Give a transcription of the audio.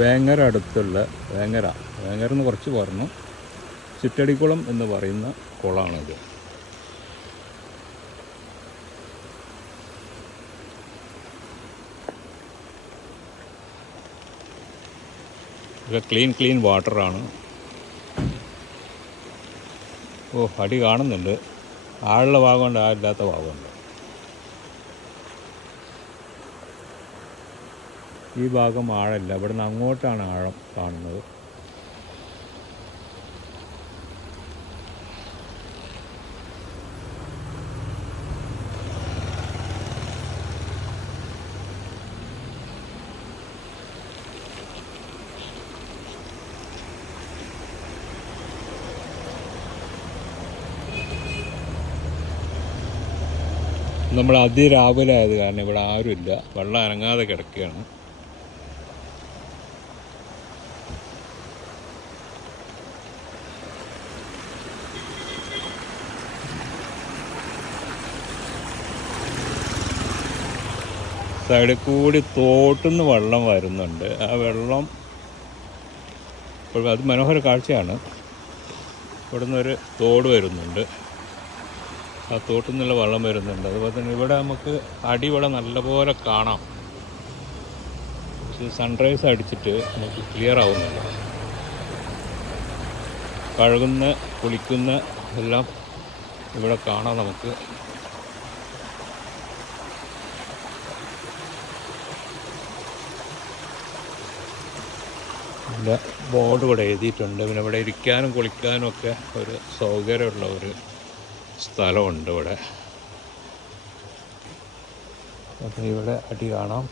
വേങ്ങര അടുത്തുള്ള വേങ്ങര എന്ന് കുറച്ച് പറഞ്ഞു ചിറ്റടിക്കുളം എന്ന് പറയുന്ന കുളമാണിത്. ഇത് ക്ലീൻ വാട്ടറാണ്. അടി കാണുന്നുണ്ട്. ആഴുള്ള ഭാഗമുണ്ട്, ആഴില്ലാത്ത ഭാഗമുണ്ട്. ഈ ഭാഗം ആഴമില്ല, ഇവിടുന്ന് അങ്ങോട്ടാണ് ആഴം കാണുന്നത്. നമ്മൾ അതിരാവിലെ ആയത് കാരണം ഇവിടെ ആരുമില്ല, വെള്ളം അനങ്ങാതെ കിടക്കുകയാണ്. സൈഡിൽ കൂടി തോട്ടുനിന്ന് വെള്ളം വരുന്നുണ്ട്. ആ വെള്ളം അത് മനോഹര കാഴ്ചയാണ്. ഇവിടെ നിന്നൊരു തോട് വരുന്നുണ്ട്, ആ തോട്ടിൽ നിന്നുള്ള വെള്ളം വരുന്നുണ്ട്. അതുപോലെ തന്നെ ഇവിടെ നമുക്ക് അടി ഇവിടെ നല്ലപോലെ കാണാം. സൺറൈസ് അടിച്ചിട്ട് നമുക്ക് ക്ലിയർ ആവുന്നില്ല. കഴുകുന്ന കുളിക്കുന്ന എല്ലാം ഇവിടെ കാണാം നമുക്ക്. പിന്നെ ബോർഡ് ഇവിടെ എഴുതിയിട്ടുണ്ട്. പിന്നെ ഇവിടെ ഇരിക്കാനും കുളിക്കാനും ഒക്കെ ഒരു സൗകര്യമുള്ള ഒരു സ്ഥലമുണ്ട് ഇവിടെ. അപ്പം ഇവിടെ അടി കാണാം.